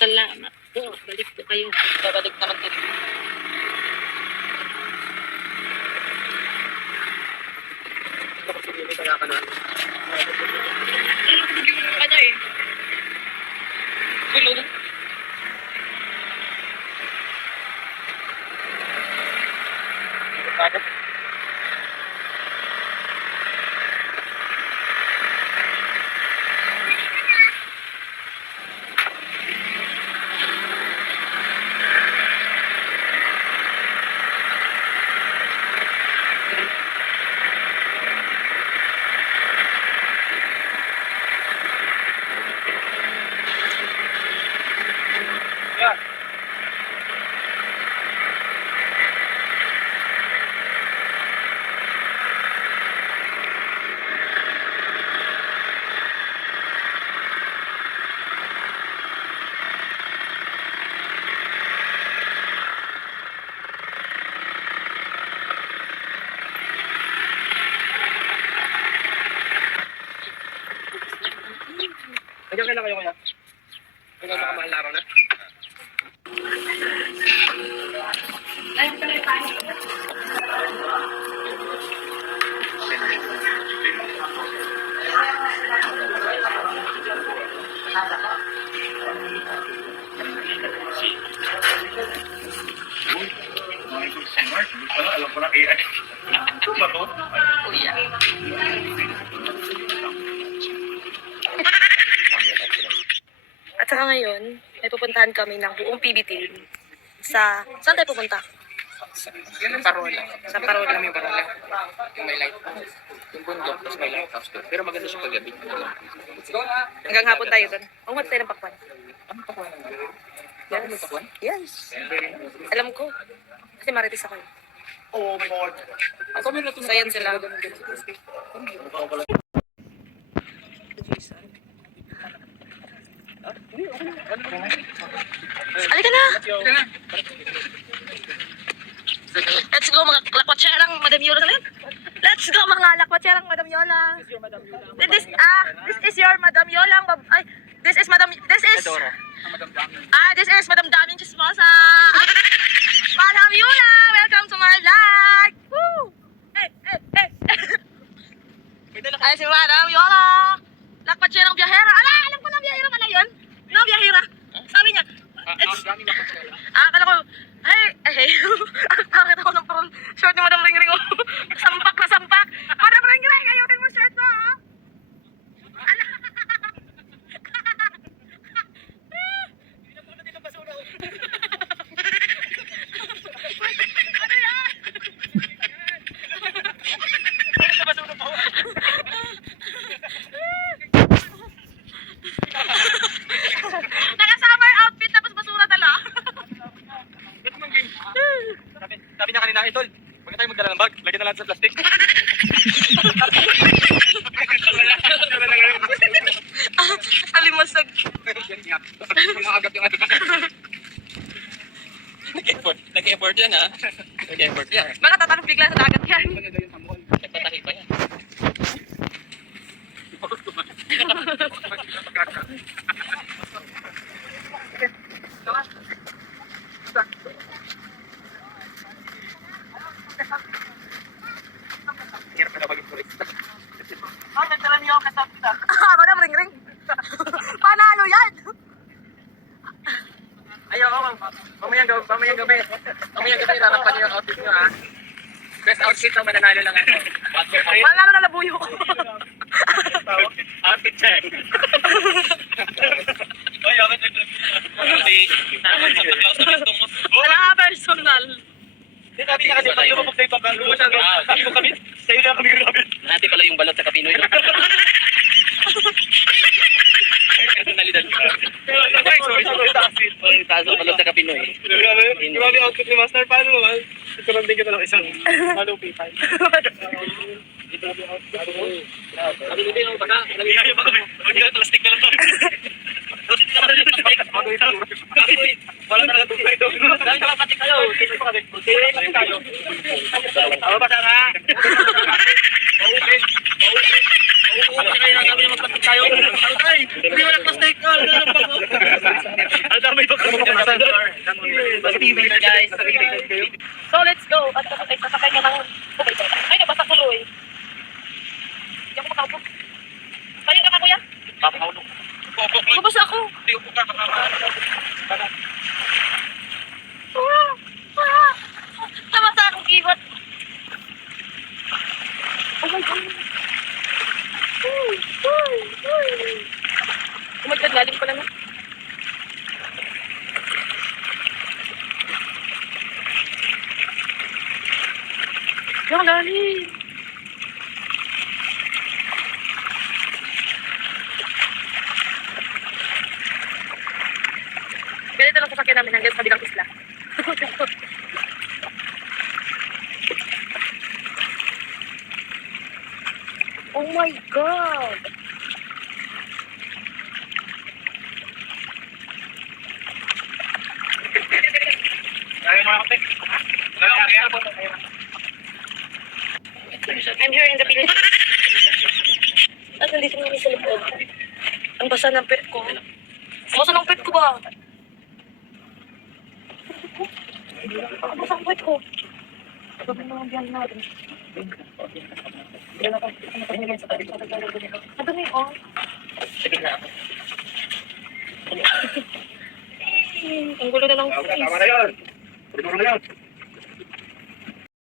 Salamat po. Balik po kayo. Babalik naman din. Hindi ka nakakanoan. Ano eh? Gulo. Hanggang kailan kayo kaya? Hanggang makamahal araw na? Alam ko na AI. Ito ba to? Kuya. At saka ngayon, may pupuntahan kami ng buong PB team sa... Saan tayo pupunta? Parola. Sa Parola. Alam mo yung Parola? Yung may lighthouse. Yung bundok, tapos may lighthouse doon. Pero maganda siya paggabi. Hanggang hapon tayo doon. Umuwi tayo ng pakwan. Ano pa kuha? Yes. Alam ko. Kasi marites ako. Oh my God. Ang kami na So, yan sila. Halika na! Let's go mga lakwatserang Madam Yola. Let's go mga lakwatserang Madam Yola. This is your Madam Yola. Ay, this is Madam Daming Chismosa. Madam Yola, welcome to my vlog. Woo! Hey. Ay, si Madam Yola. Lakwatserang biyahera. Alam ko na biyahera pala yun. No, biyahera. Sabi niya, akala ko, hey, bakit ako ng parang short ni Madam Ringring, oh. Sampak na sampak. Madam Ringring, ayutin mo short mo, oh. Naka-summer outfit tapos basura dala. Sabi niya kanina, Idol, huwag na tayo magdala ng bag. Lagyan na lang sa plastic. Alimasag. Mga yung ano. Nag-effort yan ha. Nag-effort yan. Baka tatanong bigla sa dagat yan. Nagpatahi pa yan. Madam Ringring. Panalo yan. Ayaw, mamayang gabi. Mamayang gabi, rarapan niyo yung outfit niyo ha. Best outfit na mananalo lang ako. Panalo na labuyo ko. Outfit check. Ay, ako Wala nga personal. Hindi natin niya kasi tayo mapagday pa. Sabi ko kami, sa'yo na kami grabe. Nahati pala yung balot sa Kapinoy. Personalidad. Sorry, taxit. Taas ang balot sa Kapinoy. Grabe outfit ni Master. Paano naman? Ikaramding kita ng isang malupi pa. Sabi nito yung baka. Nagigaya pa kami. Hindi ka plastic na lang. Wala na tubig doon. Dahil nakapati kayo. Sino pa kami? Sino tayo? Ako ba sana? Maupin. Maupin kayo na kami na magplastic tayo. Ano tayo? Hindi mo na plastic. Ano dami Guys. So, let's go. At kapatay, sasakay ka ng... Ay, nabasa tuloy. Hindi ako makaupo. Kayo ka, kuya? Mabasa ako. Nabasa akong keyboard. Oh my God. Oh my God, lalim ko na. Yung lalim. Ganito lang sasakyan namin hanggang sa kabilang isla. Oh my God! I'm here in the Philippines. At nandito namin sa loob. Ang basa ng pet ko. Ang basa ng pet ko ba? Ang basa ng pet ko. Sabi mo ang biyan natin. Sabi mo oh. Ang gulo na ng face. Tama na yun. Puro na yun.